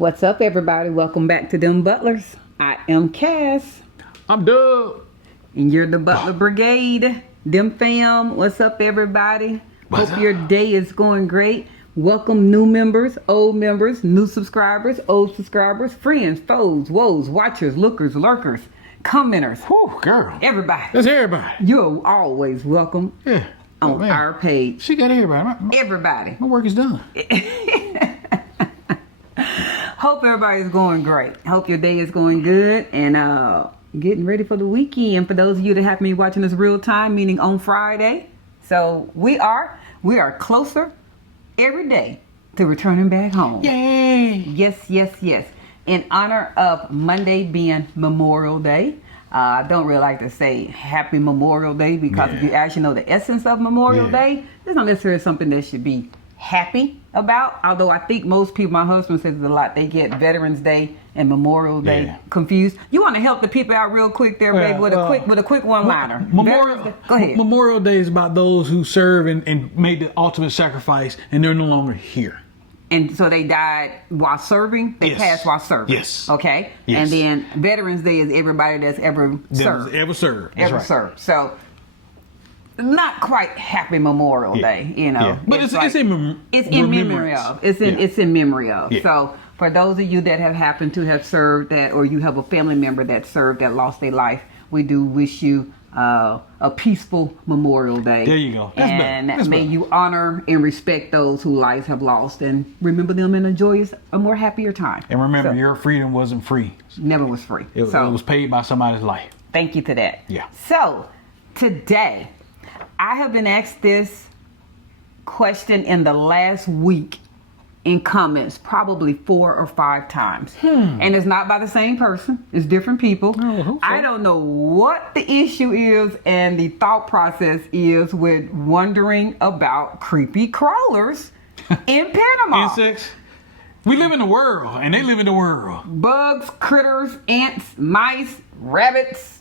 What's up, everybody? Welcome back to DemButlers. I am Cass. I'm Doug. And you're the Butler Brigade. Dem fam, what's up, everybody? What's Hope up? your day is going great. Welcome new members, old members, new subscribers, old subscribers, friends, foes, woes, watchers, lookers, lurkers, commenters. Whew, girl. Everybody. That's everybody. You're always welcome Yeah. on Man. our page. She got everybody. Everybody. My work is done. Hope everybody's going great. Hope your day is going good and getting ready for the weekend. For those of you that have me watching this real time, meaning on Friday. So we are closer every day to returning back home. Yay. Yes. In honor of Monday being Memorial Day. I don't really like to say Happy Memorial Day because if you actually know the essence of Memorial Day, it's not necessarily something that should be happy about. Although I think most people, my husband says it a lot, they get Veterans Day and Memorial Day confused. You want to help the people out real quick there, baby, with a quick one-liner. Go ahead. Memorial Day is about those who serve and made the ultimate sacrifice, and they're no longer here. And so they died while serving. They passed while serving. Yes. Okay. Yes. And then Veterans Day is everybody that's ever served. Ever served. That's right. Served. So not quite Happy Memorial Day, you know. Yeah. But it's in memory of. It's in memory of. Yeah. So for those of you that have happened to have served that, or you have a family member that served that lost their life, we do wish you a peaceful Memorial Day. There you go. That's and better. That's may better. you honor and respect those whose lives have lost, and remember them in a more happier time. And remember, So, your freedom wasn't free. never was free. It was paid by somebody's life. Thank you to that. Yeah. So today, I have been asked this question in the last week in comments probably 4 or 5 times. And it's not by the same person. It's different people. Oh, okay. I don't know what the issue is and the thought process is with wondering about creepy crawlers in Panama. Insects. We live in the world, and they live in the world. Bugs, critters, ants, mice, rabbits,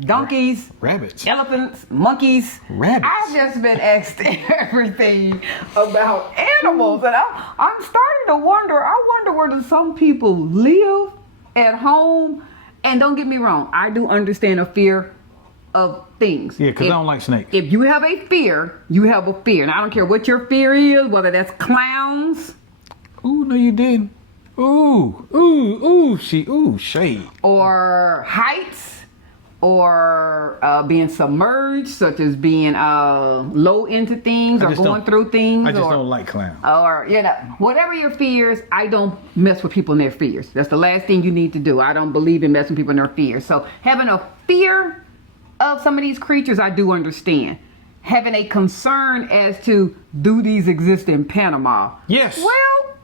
donkeys, Rabbits. elephants, monkeys. Rabbits. I've just been asked everything about animals, and I'm starting to wonder. I wonder where do some people live at home? And don't get me wrong, I do understand a fear of things. Yeah, because I don't like snakes. If you have a fear, you have a fear, and I don't care what your fear is, whether that's clowns. Ooh, no, you didn't. Shade. Or heights. Or being submerged, such as being low into things or going through things. I just don't like clowns. Or, whatever your fears, I don't mess with people in their fears. That's the last thing you need to do. I don't believe in messing with people in their fears. So having a fear of some of these creatures, I do understand. Having a concern as to, do these exist in Panama? Yes. Well,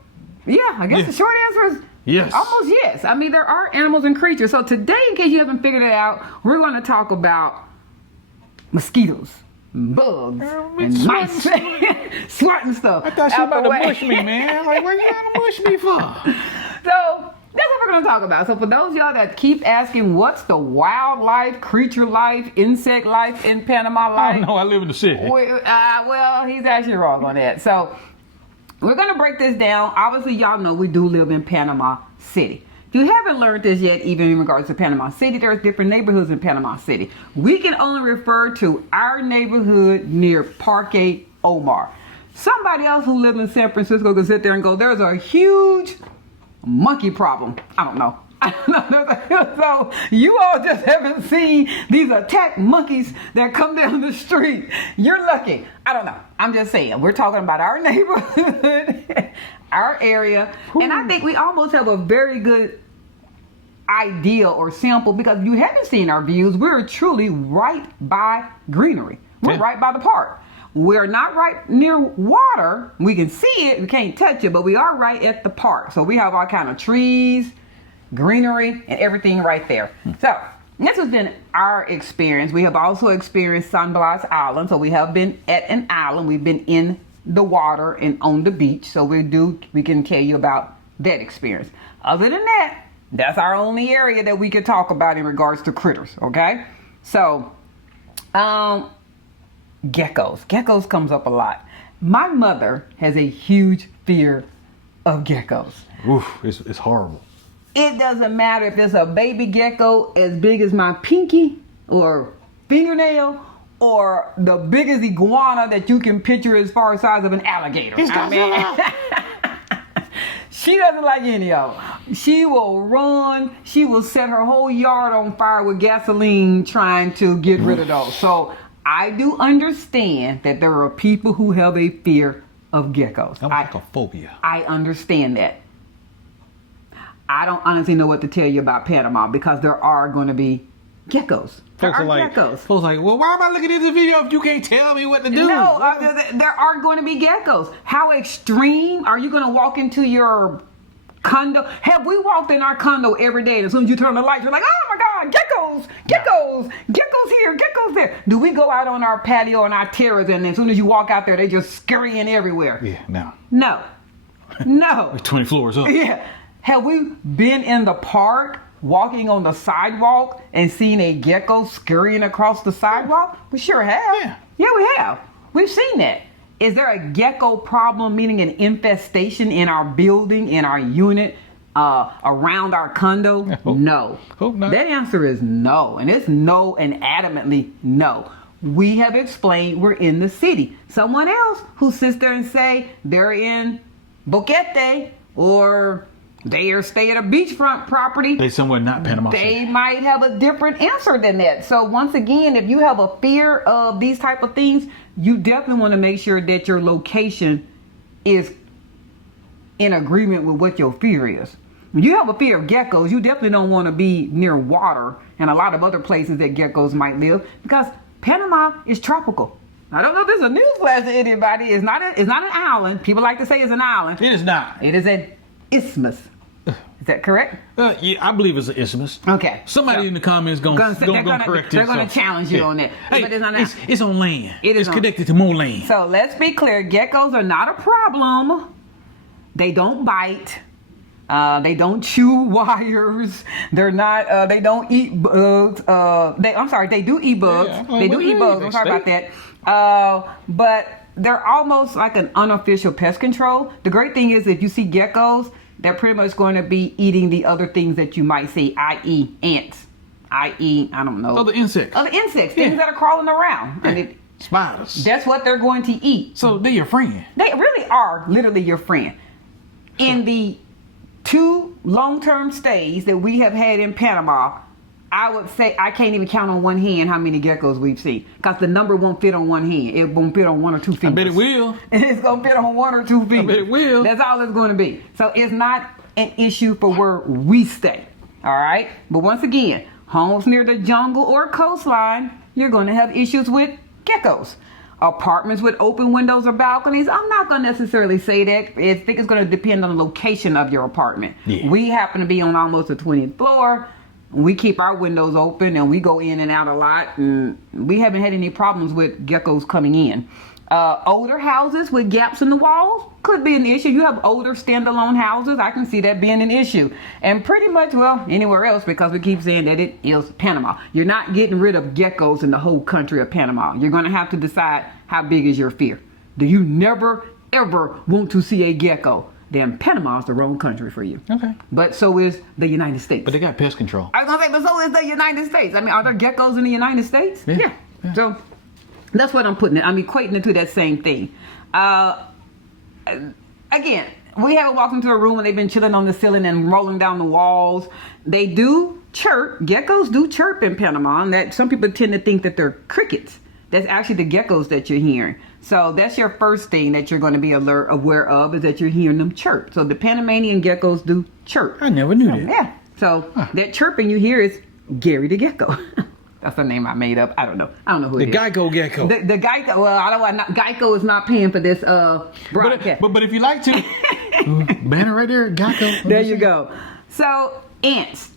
yeah, I guess the short answer is yes. Almost yes. I mean, there are animals and creatures. So today, in case you haven't figured it out, we're going to talk about mosquitoes, bugs, and mice. Swatting stuff. I thought she about to mush me, man. Like, what you trying to mush me for? So that's what we're going to talk about. So for those of y'all that keep asking, what's the wildlife, creature life, insect life in Panama I life? don't know. I live in the city. Well, he's actually wrong on that. So we're going to break this down. Obviously, y'all know we do live in Panama City. If you haven't learned this yet, even in regards to Panama City, there's different neighborhoods in Panama City. We can only refer to our neighborhood near Parque Omar. Somebody else who lives in San Francisco can sit there and go, there's a huge monkey problem. I don't know. So you all just haven't seen these attack monkeys that come down the street. You're lucky. I don't know. I'm just saying. We're talking about our neighborhood, our area. And I think we almost have a very good idea or sample, because if you haven't seen our views, we're truly right by greenery. We're right by the park. We're not right near water. We can see it. We can't touch it, but we are right at the park. So we have all kind of trees, greenery, and everything right there. So this has been our experience. We have also experienced San Blas Island. So we have been at an island. We've been in the water and on the beach. So we can tell you about that experience. Other than that, that's our only area that we could talk about in regards to critters. Okay. So, geckos. Geckos comes up a lot. My mother has a huge fear of geckos. Oof, it's horrible. It doesn't matter if it's a baby gecko as big as my pinky or fingernail, or the biggest iguana that you can picture as far as size of an alligator. She doesn't like any of them. She will run. She will set her whole yard on fire with gasoline trying to get rid of those. So I do understand that there are people who have a fear of geckos. That's like a phobia. I understand that. I don't honestly know what to tell you about Panama because there are going to be geckos. Folks are like, well, why am I looking at this video if you can't tell me what to do? No, there are going to be geckos. How extreme are you going to walk into your condo? Have we walked in our condo every day and as soon as you turn the lights, you're like, oh my God, geckos here, geckos there. Do we go out on our patio and our terrace and as soon as you walk out there, they just scurrying everywhere? Yeah, No. Like 20 floors up. Yeah. Have we been in the park walking on the sidewalk and seen a gecko scurrying across the sidewalk? We sure have. Yeah, we have. We've seen that. Is there a gecko problem, meaning an infestation in our building, in our unit, around our condo? No. Hope not. That answer is no. And it's no and adamantly no. We have explained we're in the city. Someone else who sits there and say they're in Boquete or they stay at a beachfront property. They somewhere not Panama They City. might have a different answer than that. So once again, if you have a fear of these type of things, you definitely want to make sure that your location is in agreement with what your fear is. When you have a fear of geckos, you definitely don't want to be near water and a lot of other places that geckos might live because Panama is tropical. I don't know if this is a newsflash to anybody. It's not an island. People like to say it's an island. It is not. It is an isthmus. Is that correct? Yeah, I believe it's an isthmus. Okay. Somebody in the comments gonna correct it. They're gonna challenge you on that. Hey, But it's on land. It's connected to more land. So let's be clear. Geckos are not a problem. They don't bite. They don't chew wires. They're not. They don't eat bugs. They do eat bugs. Yeah, they do eat bugs. I'm sorry about that. But they're almost like an unofficial pest control. The great thing is if you see geckos, they're pretty much going to be eating the other things that you might see, i.e. ants, i.e. I don't know. Other insects, things that are crawling around. Yeah. I mean, spiders. That's what they're going to eat. So they're your friend. They really are literally your friend. In the 2 long-term stays that we have had in Panama, I would say I can't even count on one hand how many geckos we've seen. Because the number won't fit on one hand. It won't fit on 1 or 2 fingers. I bet it will. It's going to fit on 1 or 2 fingers. I bet it will. That's all it's going to be. So it's not an issue for where we stay. All right? But once again, homes near the jungle or coastline, you're going to have issues with geckos. Apartments with open windows or balconies, I'm not going to necessarily say that. I think it's going to depend on the location of your apartment. Yeah. We happen to be on almost the 20th floor. We keep our windows open and we go in and out a lot. And we haven't had any problems with geckos coming in. Older houses with gaps in the walls could be an issue. You have older standalone houses. I can see that being an issue. And pretty much, well, anywhere else because we keep saying that it is Panama. You're not getting rid of geckos in the whole country of Panama. You're going to have to decide how big is your fear. Do you never, ever want to see a gecko? Then Panama is the wrong country for you. Okay. But so is the United States. But they got pest control. I was going to say, but so is the United States. I mean, are there geckos in the United States? Yeah. So that's what I'm putting it. I'm equating it to that same thing. Again, we haven't walked into a room and they've been chilling on the ceiling and rolling down the walls. They do chirp. Geckos do chirp in Panama. And that some people tend to think that they're crickets. That's actually the geckos that you're hearing. So that's your first thing that you're going to be aware of is that you're hearing them chirp. So the Panamanian geckos do chirp. I never knew that. Yeah. So that chirping you hear is Gary the Gecko. That's the name I made up. I don't know who it is. The Geico gecko. The Geico. Well, I don't want. Geico is not paying for this broadcast. But if you like to, banner right there, Geico. There you go. So ants.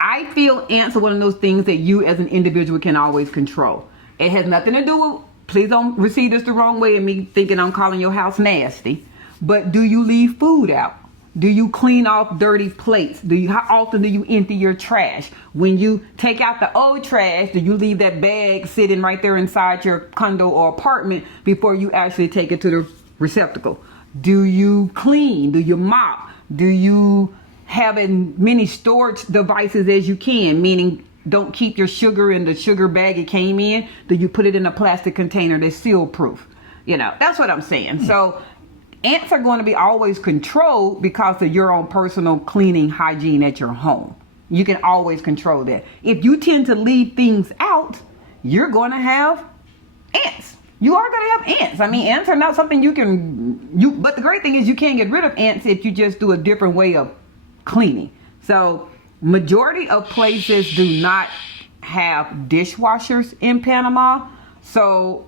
I feel ants are one of those things that you as an individual can always control. It has nothing to do with. Please don't receive this the wrong way and me thinking I'm calling your house nasty. But do you leave food out? Do you clean off dirty plates? How often do you empty your trash? When you take out the old trash, do you leave that bag sitting right there inside your condo or apartment before you actually take it to the receptacle? Do you clean? Do you mop? Do you have as many storage devices as you can? Meaning, don't keep your sugar in the sugar bag it came in. Do you put it in a plastic container that's seal proof? That's what I'm saying. So ants are going to be always controlled because of your own personal cleaning hygiene at your home. You can always control that. If you tend to leave things out, you're going to have ants. You are going to have ants. I mean, ants are not something but the great thing is you can't get rid of ants if you just do a different way of cleaning. So majority of places do not have dishwashers in Panama. So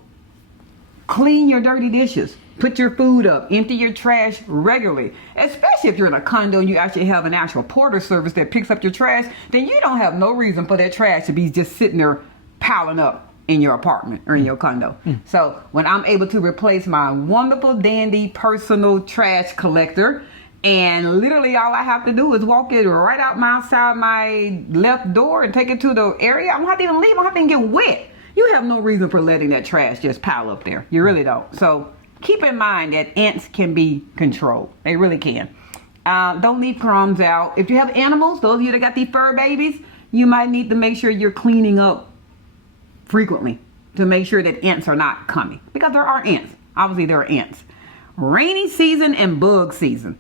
clean your dirty dishes. Put your food up. Empty your trash regularly. Especially if you're in a condo and you actually have an actual porter service that picks up your trash, then you don't have no reason for that trash to be just sitting there piling up in your apartment or in your condo. So when I'm able to replace my wonderful dandy personal trash collector, and literally all I have to do is walk it right outside my left door and take it to the area, I don't have to even leave. I don't have to even get wet. You have no reason for letting that trash just pile up there. You really don't. So keep in mind that ants can be controlled. They really can. Don't leave crumbs out. If you have animals, those of you that got these fur babies, you might need to make sure you're cleaning up frequently to make sure that ants are not coming, because there are ants. Obviously there are ants. Rainy season and bug season.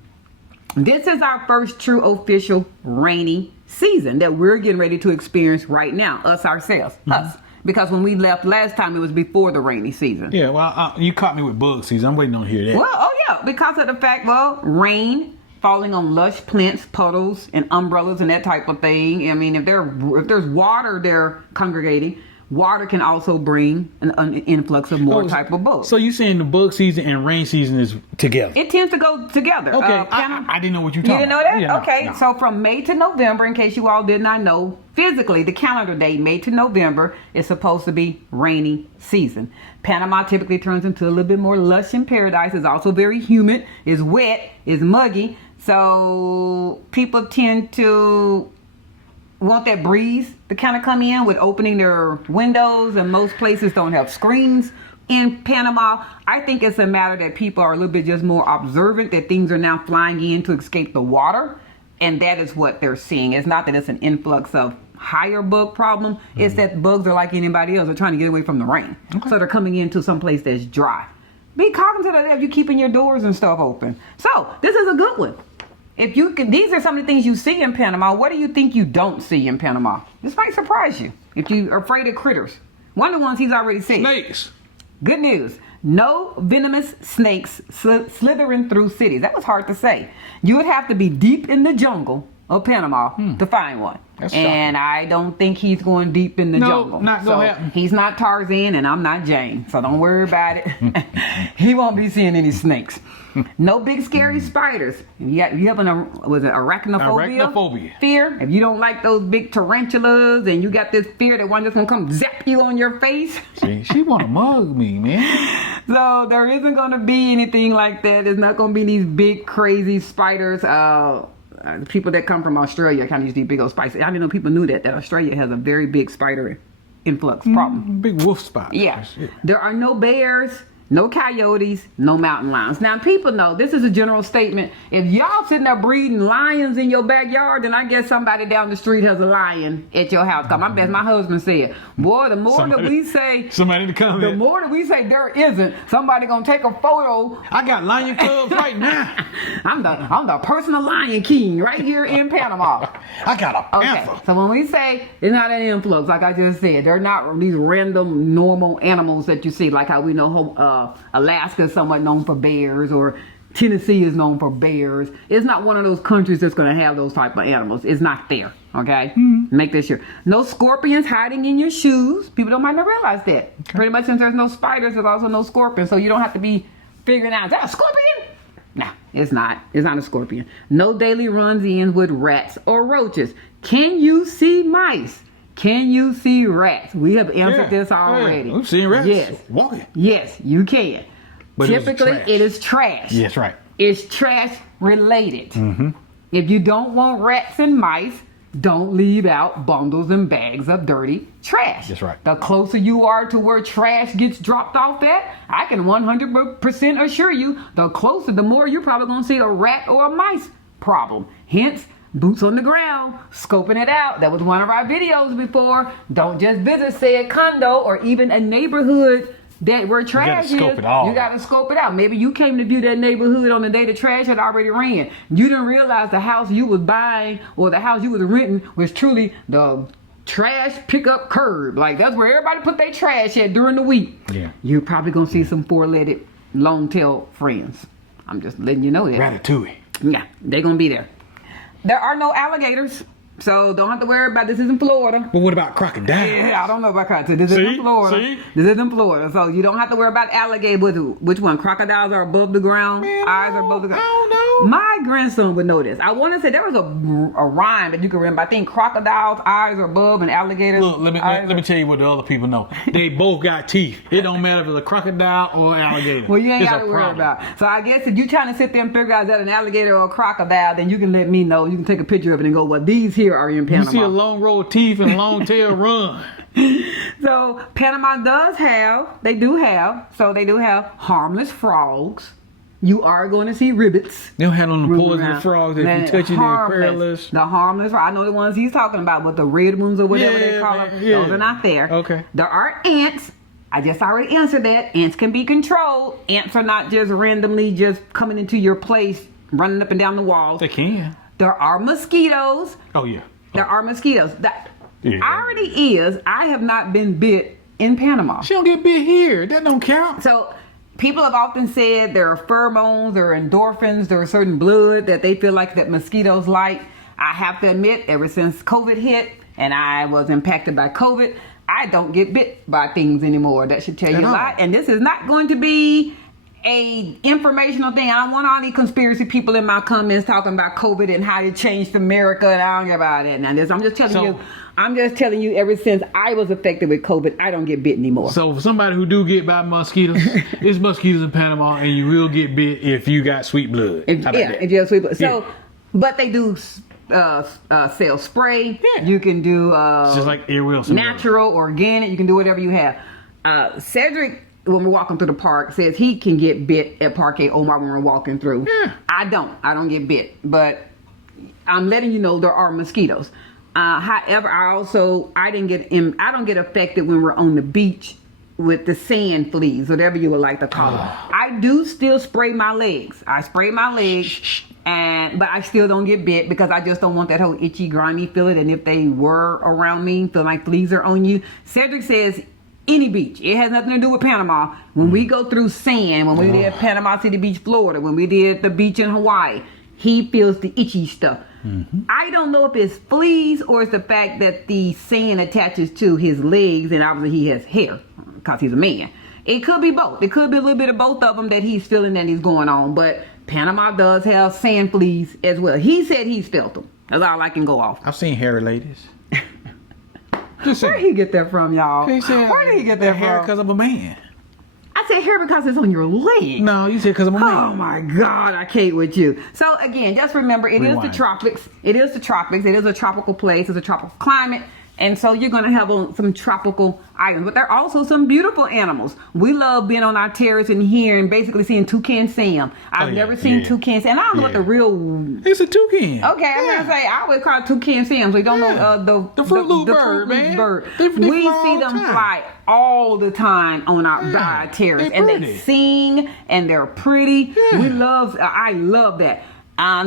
This is our first true official rainy season that we're getting ready to experience right now, us. Because when we left last time, it was before the rainy season. Yeah, well, you caught me with bug season. I'm waiting on to hear that. Well, because of the fact, rain falling on lush plants, puddles, and umbrellas and that type of thing. I mean, if there's water there congregating, water can also bring an influx of more type of bugs. So you saying the bug season and rain season is together? It tends to go together. Okay, I didn't know what you were talking about. You didn't know that? Yeah, okay, so from May to November, in case you all did not know, physically, the calendar day, May to November, is supposed to be rainy season. Panama typically turns into a little bit more lush and paradise. It's also very humid. It's wet. It's muggy. So people tend to want that breeze to kind of come in with opening their windows, and most places don't have screens in Panama. I think it's a matter that people are a little bit just more observant that things are now flying in to escape the water, and that is what they're seeing. It's not that it's an influx of higher bug problem. It's that bugs are like anybody else. They're trying to get away from the rain. So they're coming into some place that's dry. Be cognizant of that if you're keeping your doors and stuff open. So this is a good one. If you can, these are some of the things you see in Panama. What do you think you don't see in Panama? This might surprise you if you are afraid of critters. One of the ones he's already seen. Snakes. Good news. No venomous snakes slithering through cities. That was hard to say. You would have to be deep in the jungle of Panama to find one. And I don't think he's going deep in the jungle. Not gonna happen. He's not Tarzan and I'm not Jane. So don't worry about it. He won't be seeing any snakes. No big scary spiders. You have arachnophobia? Fear. If you don't like those big tarantulas and you got this fear that one just gonna come zap you on your face. See, she wanna mug me, man. So there isn't gonna be anything like that. There's not gonna be these big crazy spiders. People that come from Australia kind of use these big old spiders. I didn't know people knew that Australia has a very big spider influx problem. Big wolf spider. Yeah. There are no bears, no coyotes, no mountain lions. Now, people know this is a general statement. If y'all sitting there breeding lions in your backyard, then I guess somebody down the street has a lion at your house. My husband said, boy, the more that we say there isn't, somebody gonna take a photo. I got lion cubs right now. I'm the personal lion king right here in Panama. I got a panther. Okay, so when we say it's not an influx, like I just said, they're not these random normal animals that you see, like how we know Alaska is somewhat known for bears, or Tennessee is known for bears. It's not one of those countries that's going to have those type of animals. It's not there. Okay, make this sure. No scorpions hiding in your shoes. People might not realize that. Okay. Pretty much, since there's no spiders, there's also no scorpions, so you don't have to be figuring out, is that a scorpion? Nah, it's not. It's not a scorpion. No daily runs-ins with rats or roaches. Can you see mice? Can you see rats? We have answered this already. Yeah. We've seen rats. Yes. Walking. Yes, you can. But typically, it is trash. Yes, right. It's trash related. If you don't want rats and mice, don't leave out bundles and bags of dirty trash. That's right. The closer you are to where trash gets dropped off at, I can 100% assure you, the closer, the more you're probably going to see a rat or a mice problem. Hence, boots on the ground, scoping it out. That was one of our videos before. Don't just visit said condo or even a neighborhood that where trash is. You got to scope it out. Maybe you came to view that neighborhood on the day the trash had already ran. You didn't realize the house you was buying or the house you was renting was truly the trash pickup curb. Like, that's where everybody put their trash at during the week. Yeah. You're probably going to see some four-legged, long-tailed friends. I'm just letting you know that. Ratatouille. Yeah, they're going to be there. There are no alligators. So don't have to worry about this. Is in Florida. But what about crocodiles? Yeah, I don't know about crocodiles. This is in Florida. This is in Florida. So you don't have to worry about alligators. Which one? Crocodiles are above the ground. Man, Eyes are above the ground. I don't know. My grandson would know this. I want to say there was a rhyme that you can remember. I think crocodiles' eyes are above and alligators. Look, let me tell you what the other people know. They both got teeth. It don't matter if it's a crocodile or an alligator. Well, you ain't got to worry about it. So I guess if you're trying to sit there and figure out is that an alligator or a crocodile, then you can let me know. You can take a picture of it and go, well, these here are in Panama. You see a long row of teeth and a long tail run. So Panama they do have harmless frogs. You are going to see ribbits. They don't have on the poisonous frogs that if you touch it, they're perilous. The harmless frogs. I know the ones he's talking about, but the red ones or whatever they call them, those are not there. Okay. There are ants. I just already answered that. Ants can be controlled. Ants are not just randomly just coming into your place, running up and down the walls. They can. There are mosquitoes. Oh, yeah. There are mosquitoes. That already is. I have not been bit in Panama. She don't get bit here. That don't count. So people have often said there are pheromones, there are endorphins, there are certain blood that they feel like that mosquitoes like. I have to admit, ever since COVID hit and I was impacted by COVID, I don't get bit by things anymore. That should tell you a lot. And this is not going to be a informational thing. I don't want all these conspiracy people in my comments talking about COVID and how it changed America, and I don't care about it. Now, I'm just telling you, ever since I was affected with COVID, I don't get bit anymore. So for somebody who do get by mosquitoes, it's mosquitoes in Panama, and you will get bit if you got sweet blood. If you have sweet blood. So, but they do sell spray. Yeah. You can do just like Air Wilson, natural, organic. You can do whatever you have. Cedric, when we're walking through the park, says he can get bit at Parque Omar when we're walking through. Yeah. I don't get bit, but I'm letting you know there are mosquitoes. However, I don't get affected when we're on the beach with the sand fleas, whatever you would like to call them. I do still spray my legs. I spray my legs, but I still don't get bit because I just don't want that whole itchy, grimy feeling. And if they were around me, feel like fleas are on you. Cedric says any beach. It has nothing to do with Panama. When we go through sand, when we did Panama City Beach, Florida, when we did the beach in Hawaii, he feels the itchy stuff. Mm-hmm. I don't know if it's fleas or it's the fact that the sand attaches to his legs, and obviously he has hair because he's a man. It could be both. It could be a little bit of both of them that he's feeling that he's going on. But Panama does have sand fleas as well. He said he's felt them. That's all I can go off. I've seen hairy ladies. Where did he get that from, y'all? Where did he get that hair from? because I'm a man. I said hair because it's on your leg. No, you said because I'm a man. Oh my God, I can't with you. So again, just remember, it is the tropics. It is the tropics. It is a tropical place. It's a tropical climate. And so you're going to have some tropical items. But there are also some beautiful animals. We love being on our terrace and here and basically seeing toucan Sam. I've never seen toucan Sam. I don't know what the real... It's a toucan. Okay, I'm going to say, I always call it toucan Sam. So you don't know the Fruit Loop bird, man. We see them fly all the time on by our terrace. And they sing and they're pretty. Yeah. I love that.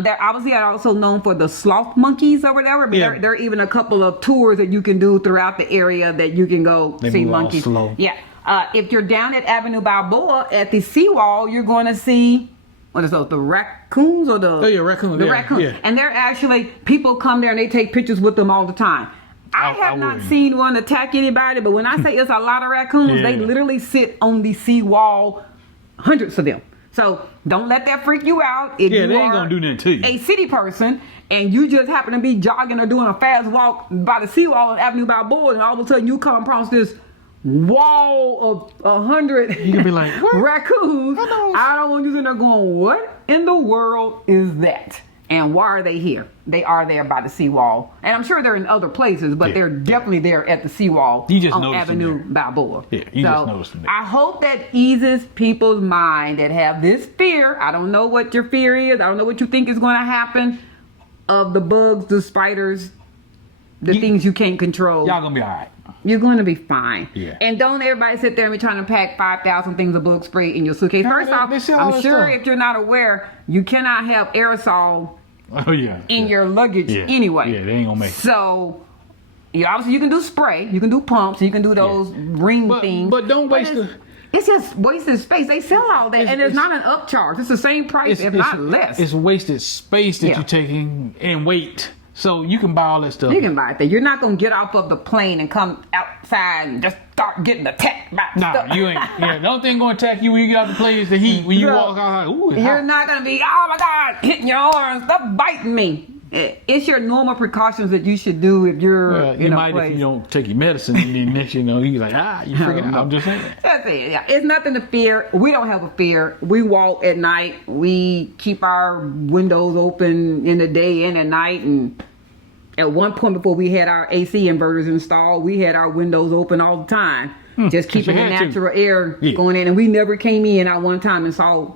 They're obviously also known for the sloth monkeys or whatever. But there are even a couple of tours that you can do throughout the area that you can go see monkeys. Slow. Yeah. If you're down at Avenue Balboa at the seawall, you're going to see what is those? The raccoons or the raccoons. The raccoons. Yeah. And they're actually people come there and they take pictures with them all the time. I have not seen one attack anybody, but when I say it's a lot of raccoons, they literally sit on the seawall, hundreds of them. So don't let that freak you out. If you they ain't gonna do nothing to you. A city person and you just happen to be jogging or doing a fast walk by the seawall on Avenue Balboa, and all of a sudden you come across this wall of 100 you can be like, what? raccoons. I don't want you in there going, what in the world is that? And why are they here? They are there by the seawall. And I'm sure they're in other places, but they're definitely there at the seawall You just on noticed them Avenue there. Balboa. Yeah, you just noticed them there. I hope that eases people's mind that have this fear. I don't know what your fear is. I don't know what you think is going to happen of the bugs, the spiders, the things you can't control. Y'all gonna be all right. You're going to be fine. Yeah. And don't everybody sit there and be trying to pack 5,000 things of bug spray in your suitcase. First off, they sell all I'm that sure stuff. if you're not aware, you cannot have aerosol Oh yeah. in your luggage Yeah. anyway. Yeah, they ain't gonna make it. So, obviously you can do spray, you can do pumps, you can do those ring things. But don't waste it's just wasting space. They sell all that, and it's not an upcharge. It's the same price, if not less. It's wasted space that you're taking and weight. So you can buy all that stuff. You can buy it there. You're not gonna get off of the plane and come outside and just start getting attacked by stuff. Nah, you ain't. Yeah, the only thing gonna attack you when you get out the plane is the heat. When you walk out, ooh, it's you're hot. not gonna be, oh my God, hitting your arms, stop biting me. It's your normal precautions that you should do if you're You in a might place. if you don't take your medicine, and then next you know you're like, you freaking out. I'm just saying. That's it. Yeah, it's nothing to fear. We don't have a fear. We walk at night. We keep our windows open in the day and at night. And at one point before we had our AC inverters installed, we had our windows open all the time, just keeping the you had to. natural air going in. And we never came in at one time and saw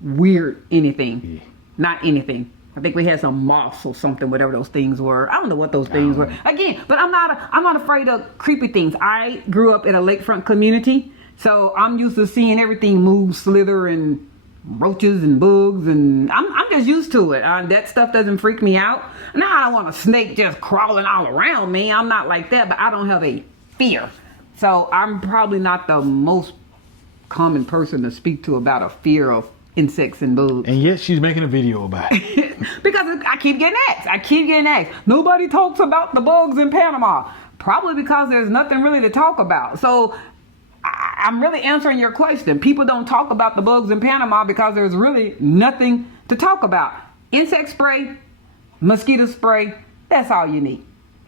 weird anything. Not anything. I think we had some moths or something, whatever those things were. I don't know what those things were. Again, but I'm not afraid of creepy things. I grew up in a lakefront community, so I'm used to seeing everything move, slither, and roaches and bugs, and I'm just used to it. That stuff doesn't freak me out. Now I don't want a snake just crawling all around me. I'm not like that, but I don't have a fear. So I'm probably not the most common person to speak to about a fear of insects and bugs. And yet she's making a video about it. Because I keep getting asked. Nobody talks about the bugs in Panama. Probably because there's nothing really to talk about. So I'm really answering your question. People don't talk about the bugs in Panama because there's really nothing to talk about. Insect spray, mosquito spray, that's all you need.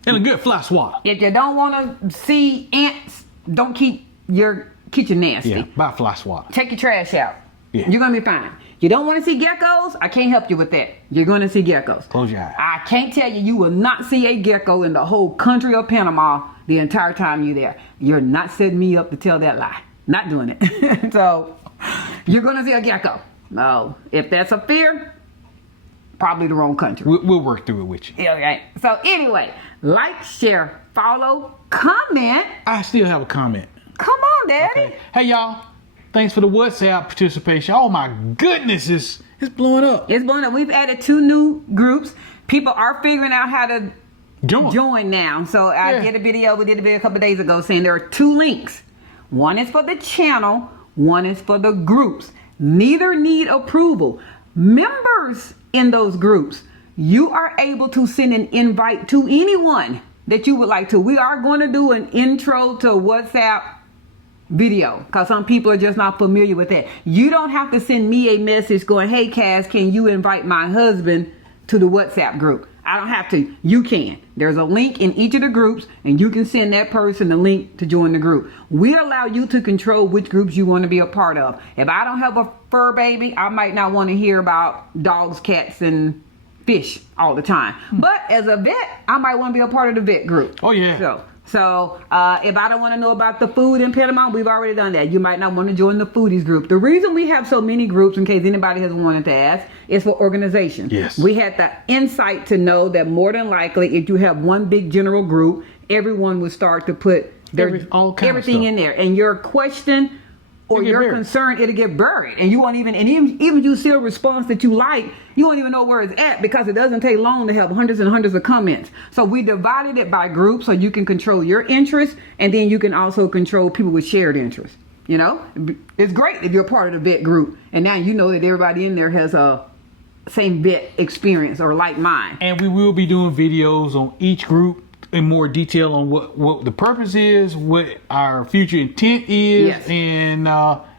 And a good fly swatter. If you don't want to see ants, don't keep your kitchen nasty. Yeah, buy fly swatter. Take your trash out. Yeah. You're going to be fine. You don't want to see geckos? I can't help you with that. You're going to see geckos. Close your eyes. I can't tell you will not see a gecko in the whole country of Panama the entire time you're there. You're not setting me up to tell that lie. Not doing it. So, you're going to see a gecko. No. If that's a fear, probably the wrong country. We'll work through it with you. Okay. So, anyway, like, share, follow, comment. I still have a comment. Come on, Daddy. Okay. Hey, y'all. Thanks for the WhatsApp participation. Oh, my goodness. It's blowing up. It's blowing up. We've added 2 new groups. People are figuring out how to join now. So I did a video. We did a video a couple of days ago saying there are 2 links. One is for the channel. One is for the groups. Neither need approval. Members in those groups, you are able to send an invite to anyone that you would like to. We are going to do an intro to WhatsApp video because some people are just not familiar with that. You don't have to send me a message going, hey Cass, can you invite my husband to the WhatsApp group? I don't have to. You can. There's a link in each of the groups and you can send that person the link to join the group. We allow you to control which groups you want to be a part of. If I don't have a fur baby, I might not want to hear about dogs, cats, and fish all the time. But as a vet, I might want to be a part of the vet group. Oh yeah. So if I don't want to know about the food in Panama, we've already done that. You might not want to join the foodies group. The reason we have so many groups, in case anybody has wanted to ask, is for organization. Yes. We had the insight to know that more than likely, if you have one big general group, everyone would start to put everything in there. And your question or your concern, it'll get buried. And you won't even if you see a response that you like, you won't even know where it's at because it doesn't take long to have hundreds and hundreds of comments. So we divided it by groups so you can control your interests and then you can also control people with shared interests. You know, it's great if you're part of the vet group and now you know that everybody in there has a same vet experience or like mine. And we will be doing videos on each group in more detail on what the purpose is, what our future intent is, and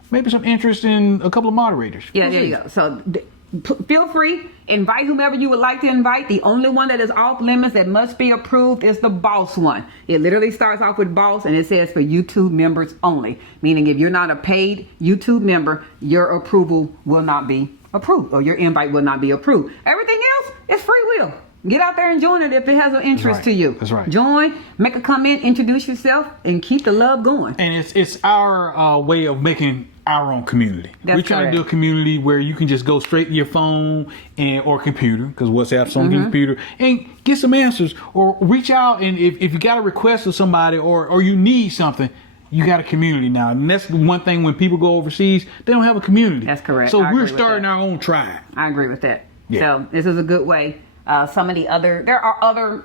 maybe some interest in a couple of moderators. Yeah, there you go. So feel free, invite whomever you would like to invite. The only one that is off limits that must be approved is the boss one. It literally starts off with boss and it says for YouTube members only, meaning if you're not a paid YouTube member, your approval will not be approved, or your invite will not be approved. Everything else is free will. Get out there and join it if it has an interest to you. That's right. Join, make a comment, introduce yourself, and keep the love going. And it's our way of making our own community. We're trying to do a community where you can just go straight to your phone or computer, because WhatsApp's on your computer, and get some answers, or reach out, and if you got a request of somebody or you need something, you got a community now. And that's the one thing when people go overseas, they don't have a community. That's correct. So we're starting our own tribe. I agree with that. Yeah. So this is a good way. There are other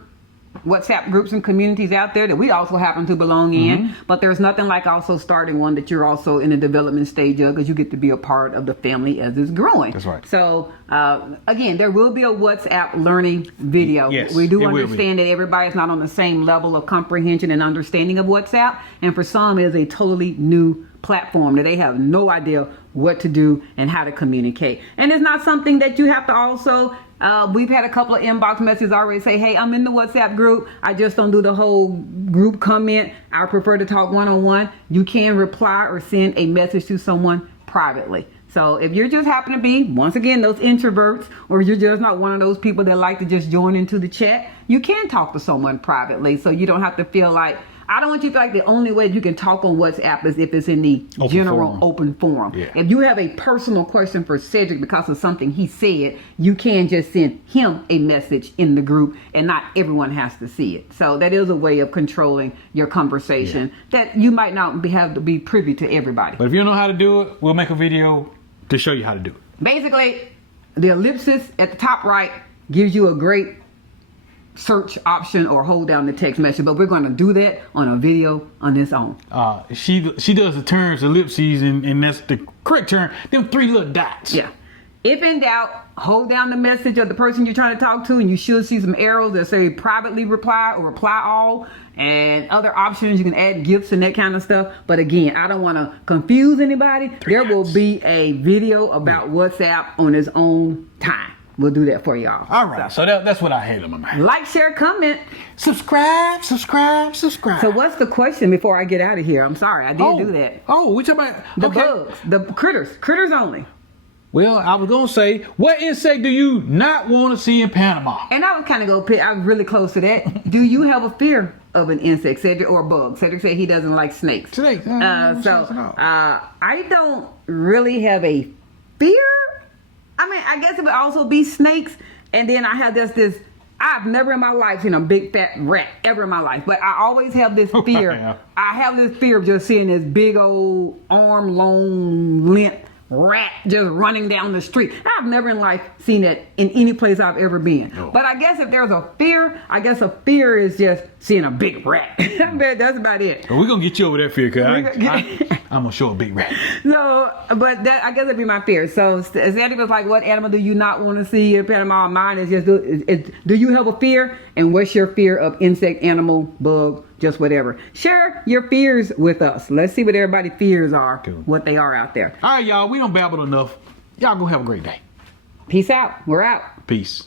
WhatsApp groups and communities out there that we also happen to belong in, but there's nothing like also starting one that you're also in the development stage of, because you get to be a part of the family as it's growing. That's right. So again, there will be a WhatsApp learning video. Yes, we do it will understand that everybody's not on the same level of comprehension and understanding of WhatsApp, and for some it is a totally new platform that they have no idea what to do and how to communicate. And it's not something that you have to also we've had a couple of inbox messages already say, hey, I'm in the WhatsApp group, I just don't do the whole group comment, I prefer to talk one-on-one. You can reply or send a message to someone privately. So if you're just happen to be, once again, those introverts, or you're just not one of those people that like to just join into the chat, you can talk to someone privately, so you don't have to feel like, I don't want you to feel like the only way you can talk on WhatsApp is if it's in the open forum. Yeah. If you have a personal question for Cedric because of something he said, you can just send him a message in the group, and not everyone has to see it. So that is a way of controlling your conversation that you might not have to be privy to everybody. But if you don't know how to do it, we'll make a video to show you how to do it. Basically, the ellipsis at the top right gives you a great search option, or hold down the text message, but we're going to do that on a video on its own. She does the terms, ellipses, and that's the correct term. Them 3 little dots. Yeah. If in doubt, hold down the message of the person you're trying to talk to, and you should see some arrows that say privately reply or reply all, and other options. You can add gifts and that kind of stuff. But again, I don't want to confuse anybody. There will be a video about WhatsApp on its own time. We'll do that for y'all. All right. So that's what I had on my mind. Like, share, comment. Subscribe. So what's the question before I get out of here? I'm sorry, I did do that. Oh, we talking about the bugs, the critters only. Well, I was gonna say, what insect do you not want to see in Panama? And I was kind of I'm really close to that. Do you have a fear of an insect, Cedric, or a bug? Cedric said he doesn't like snakes. Snakes. I don't really have a fear. I mean, I guess it would also be snakes. And then I have this I've never in my life seen a big fat rat ever in my life, but I always have this fear. Yeah. I have this fear of just seeing this big old arm long length rat just running down the street. I've never in life seen that in any place I've ever been. No. But I guess if there's a fear, I guess a fear is just seeing a big rat. That's about it. Well, we're gonna get you over that fear, cause I'm gonna show a big rat. So, but that, I guess that'd be my fear. So Sandy was like, what animal do you not want to see in Panama? Mine is just, do you have a fear? And what's your fear of insect, animal, bug, just whatever? Share your fears with us. Let's see what everybody's fears are, Cool. what they are out there. All right, y'all, we don't babble enough. Y'all go have a great day. Peace out. We're out. Peace.